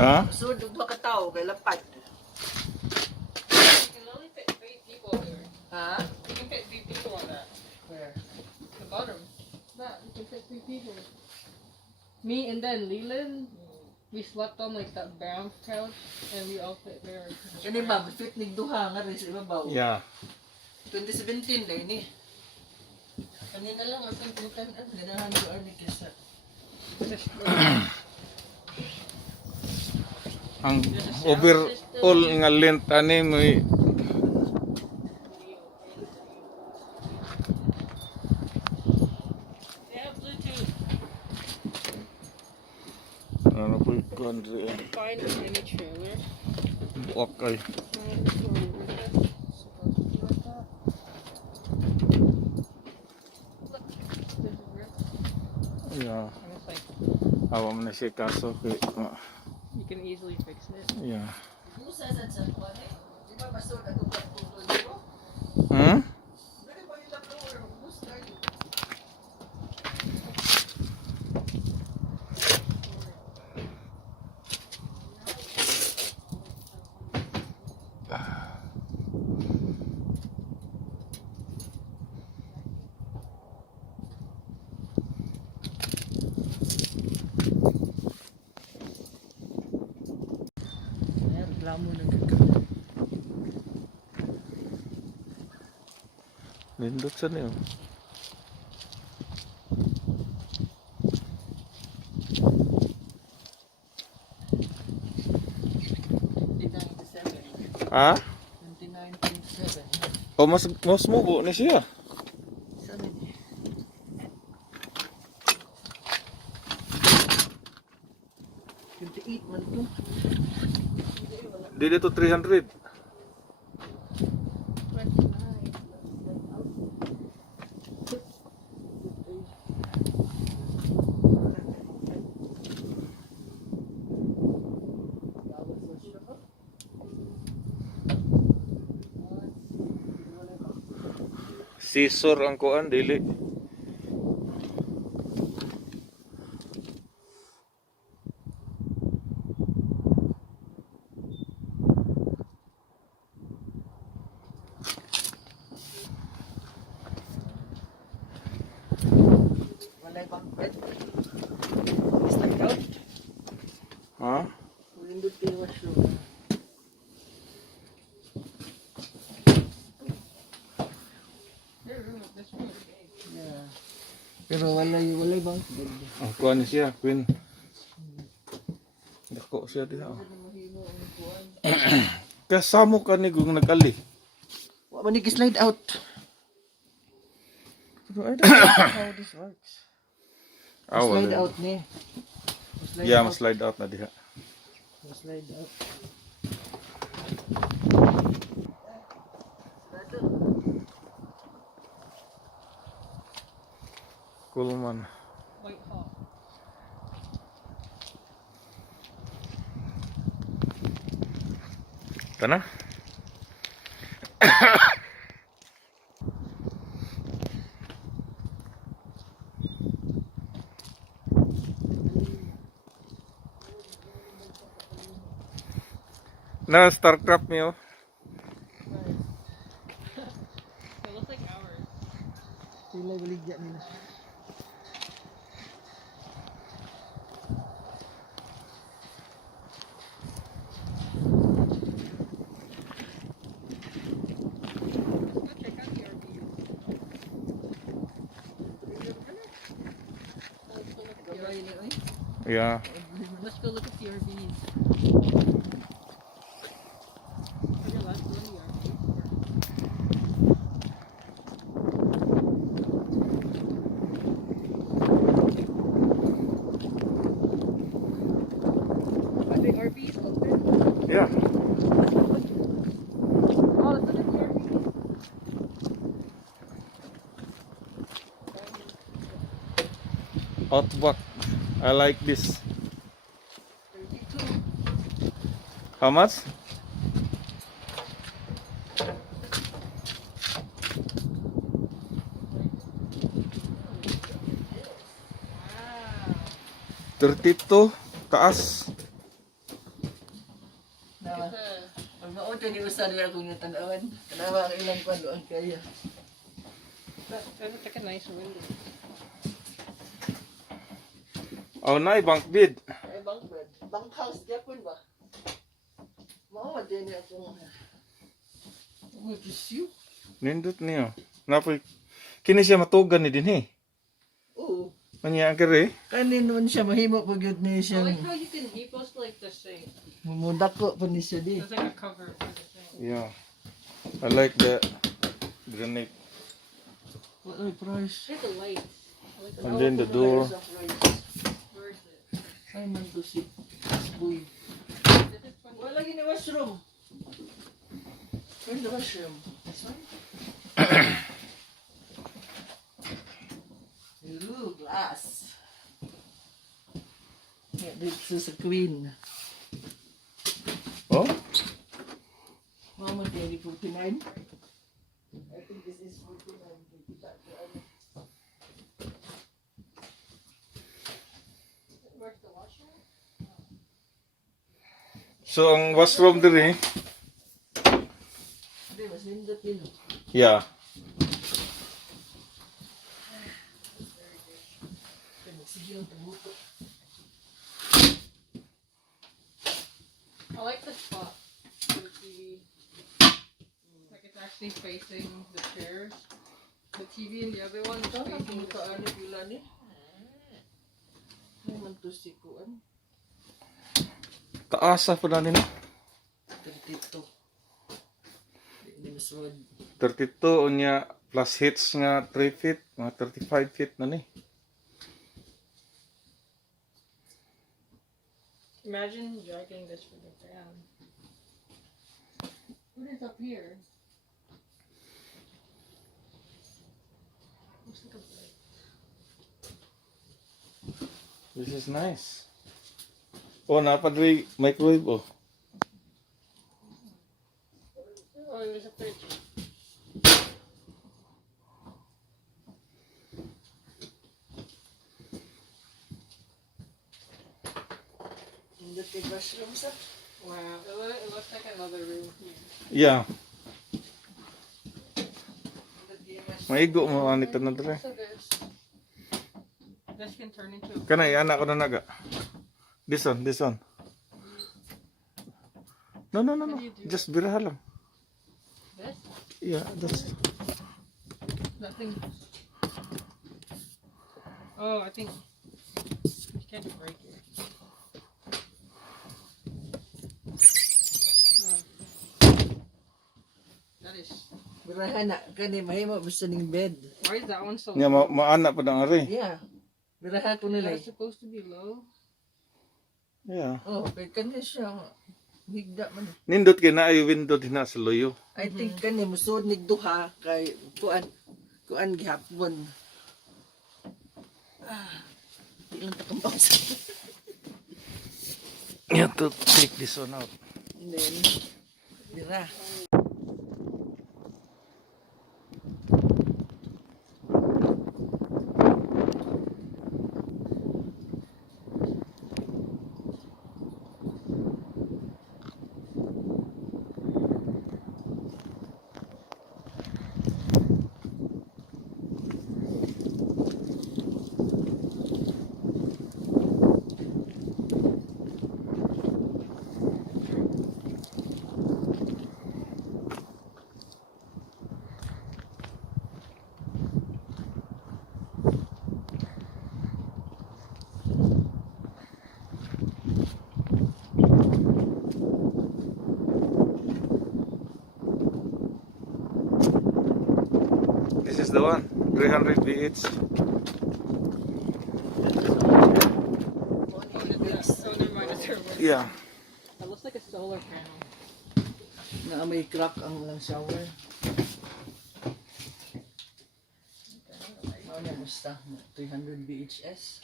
Ha? So, dugwa ka tao, kay lapad. You can only fit 3 people here. Ha? You can fit 3 people on that. Where? The bottom. That, you can fit 3 people. Me and then Leland, we slept on like that brown couch, and we all fit there. Kani ba, fit nig duha nga rin sa ibabaw. Yeah. 2017 na ini. Kanina lang ang pagkutan at ganahan ko ani kesa. Ang overall nga length ani mo They have Bluetooth. ano po country Fine with any trailer. okay. Yeah. And it's like, Awa mo na siya kaso kay you can easily fix it. yeah. Musa sa kuan eh. Di ba basod ato ka tuloy dito? Hmm? Dali ba nila flower musta ni? Reklamo ng gagawin. Nindot sa niyo. Ha? 29.7. O mas mubo ni siya. Saan ni? $28 man to. Di dito 300. Scissor ang kuan dili. Walay bang bed? Slide out. Ha? Window to washroom. Yeah. Pero walay bang bed? Ang kuan ni siya, Queen. Dako siya diha. Kasamo ka ni kung nag-ali. Wa man ni slide out. Pero I don't know how this works. Slide out ni. Yeah, slide out na diha. Slide out. Cool man. White Hawk. Kana? Na StarCraft niyo. It looks like ours. Sila baligya nila. Yeah. Let's go look at the RVs. Are there lots of the RVs? Are the RVs open? Yeah. Oh, let's look at the RVs. Outback. I like this. 32. How much? Wow. 32 taas. Na, Look at pag maunta ni usan niya akong natanawan. Kanawa ang ilang panuan kaya. that's like a nice window. Oh, na bunk bed. Ay, bang house Japon ba? Mao din niya akong... Oh, just you? Nindot niyo. Napoy. Kini siya matugan ni dinhi. Oo. Manya kere. Kanin naman siya mahimo po yun niya I siyang... like how you can he post like the sink. Mumudako po ni siya di. There's like a cover for the sink. Yeah. I like the granite. What ay price? There's a light. I like the And then the door. Where is it? Ay man to si Uy. This is funny. Wala lagi ni washroom. Where's the washroom? This one? Ooh, glass. Yeah, dito sa Queen. Oh? Mama, Daddy, 49. I think this is 49. Kita ko ano. Where's the washroom? So ang washroom diri. Hindi, mas nindot din. Yeah. Sige ang tumuto. I like the spot for the TV. Like it's actually facing the chairs. The TV and the other one is Ito na facing the pumutaan ni Bila ni. Ay man to si Kuan. Taasa pa na nila. 32. Hindi maswad. 32 unya plus hits nga 3 feet, mga 35 feet na ni. Imagine dragging this for the fan. What is up here? Looks like a light. This is nice. Oh, napadri microwave oh. Oh, there's a fridge. Nindot kay washroom sa. Wow, it looks like another room here. Yeah. Nindot kay washroom. Maigo mo anit na dre. So this can turn into a Kana anak ko na naga. This one. No. Just biraha lang. this? Yeah, that's Nothing. Oh, I think you can't break it. Oh. That is. Birahan na kani mahimo basta ning bed. Why is that one so nya low? maana pa dang ari. Yeah. Biraha ko nila. That's supposed to be low. Yeah. Oh, kay kani siya higda man. Nindot kay na ay window din na sa loyo. I think kani musud nig duha kay kuan gihapon. Di lang takambaw sa. You have to take this one out. And then bira. is the one. 300 VH. Oh, never mind, it's her. Yeah. That looks like a solar panel. Na may crack ang lang shower. Ano na basta 300 VHS.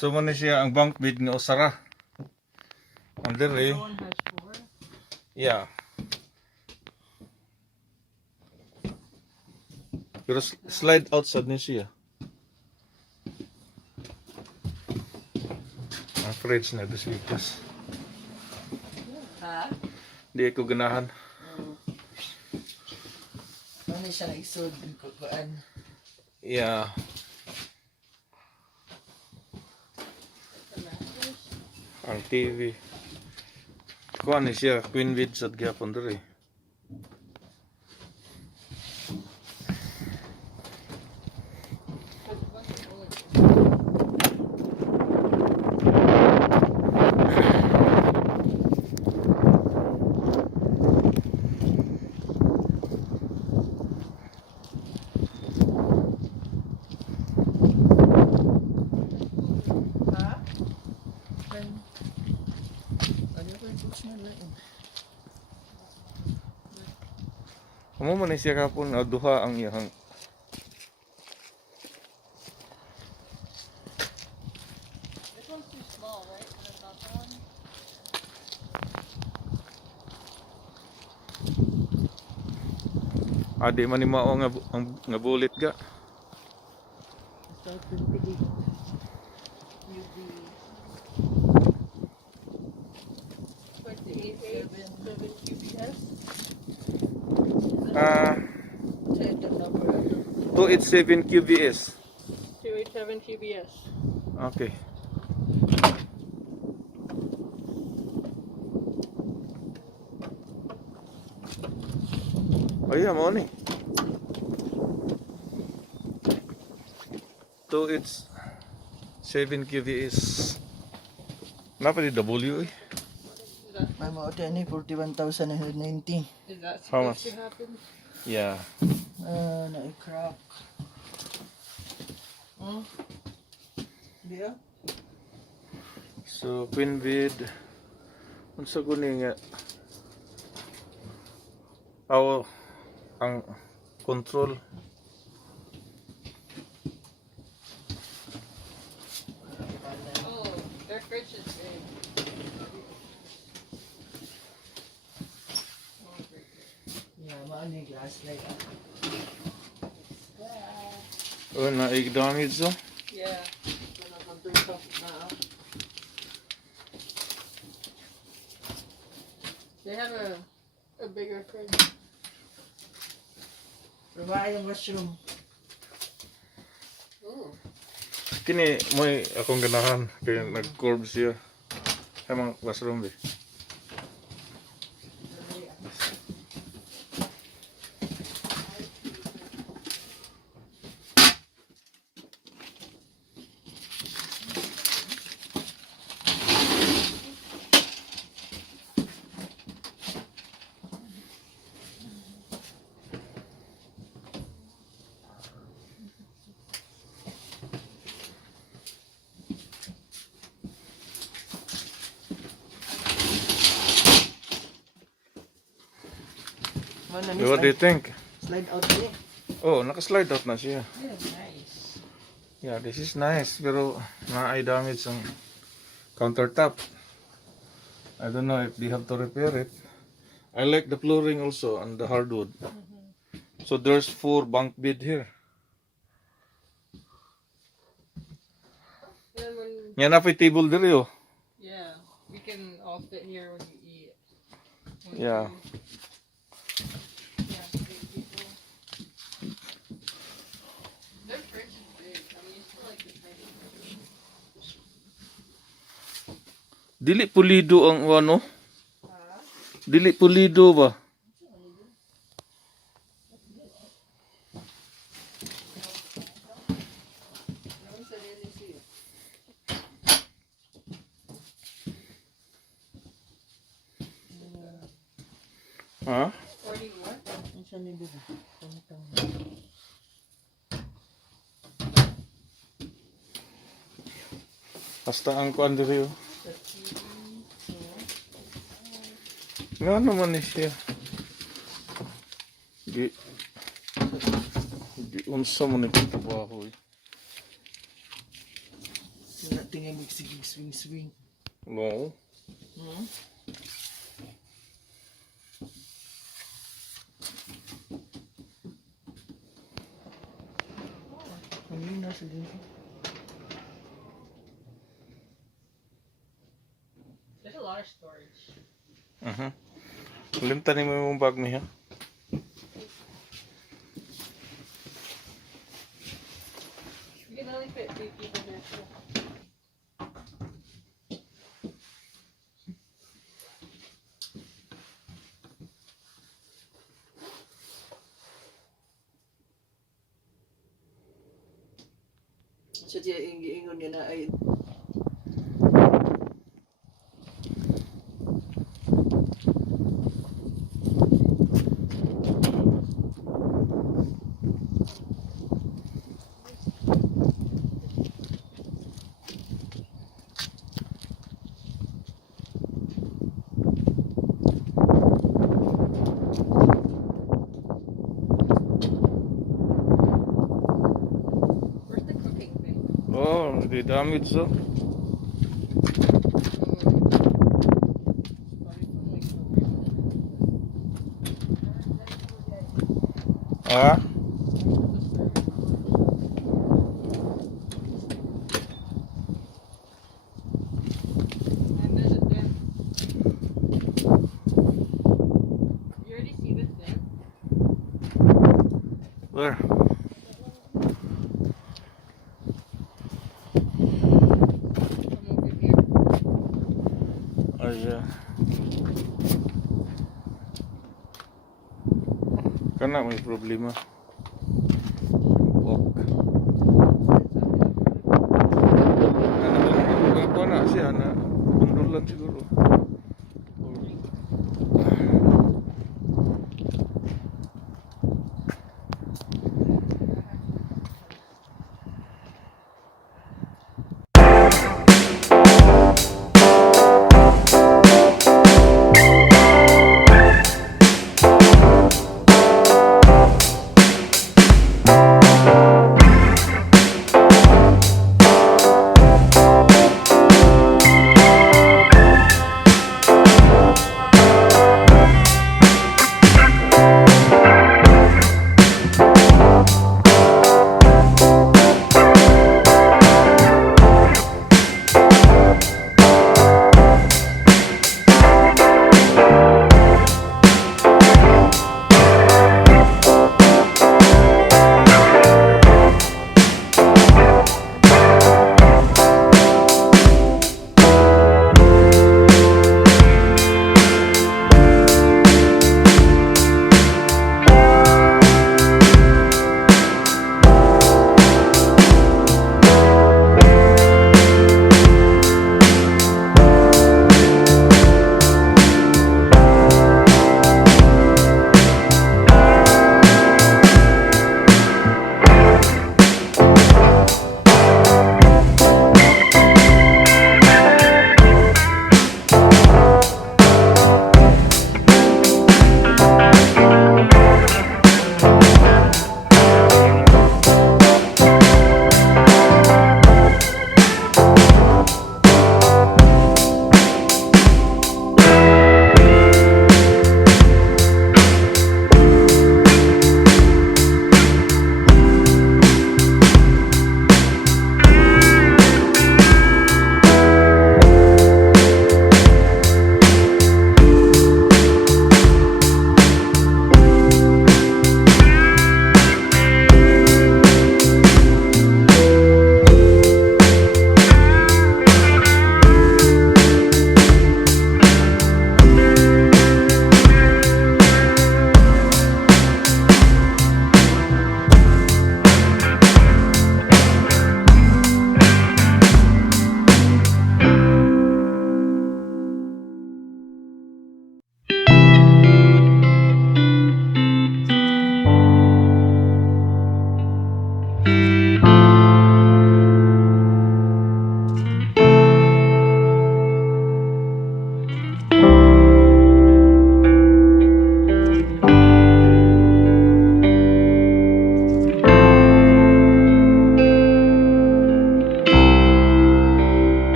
So mo na siya ang bunk bed nga usara. Ang diri. That one has 4. Yeah. Pero slide outside na siya. Ang fridge na dos wikas. Ha? Di ko ganahan. Ano siya naisod ng kukuan? Yeah. Ang TV. Kuha ni siya queen bed sa gyapon diri. Ha? Ano ba yung books na lang? Amo man ni siya kapon duha ang iyang This one's too small, right? For the top one? adi man ni mao nga bulit ga. Start with the UV 28.7 QBS. Check the number. 287 QVS. 287 QBS. Okay. Oh yeah, mo ni. 287 QVS. Napa di W eh? May mga ito ni 41,990. Is that How supposed much? to happen? Yeah. Na-crack. Hmm? Dia? So queen bed. Unsa guni nga? Aw ang control. Oh, their fridge is big. Oh, great. Yeah, maano yung glass light. Oh na damage so. Yeah. They have a bigger fridge. Babae yung washroom. Ooh. Kini mo'y akong ganahan kaya nag-curve siya. Sa mga classroom eh. Ano What do you think? Slide out niya. Oh, naka-slide out na siya. Yeah, nice. Yeah, this is nice pero na-eye damage ang countertop. I don't know if they have to repair it. I like the flooring also and the hardwood. So there's 4 bunk bed here. And when, Yan na pa table diri oh. yeah, we can all fit here when you eat. Yeah. Yeah, big people. Their fridge is big. I'm used to like the tiny fridge. Dili pulido ang ano? Dili pulido ba? No one said anything Ha? 41? Ang siya ni Bibi. Pangitang. Basta ang kuan diri oh. Nga naman ni siya. Di unsa man ni trabaho eh. Wala tingay magsigig swing. No. Hmm? Ang yun nasa din. There's a lot of storage. Limtan ni mo yung bag niya. You can only fit 3 people there too. Siya siya ingon niya na ay Where's the cooking thing? Oh, di damage so. Ah? And there's a vent. You already see this vent? Where? From over here. Ay, yeah. Kana may problema.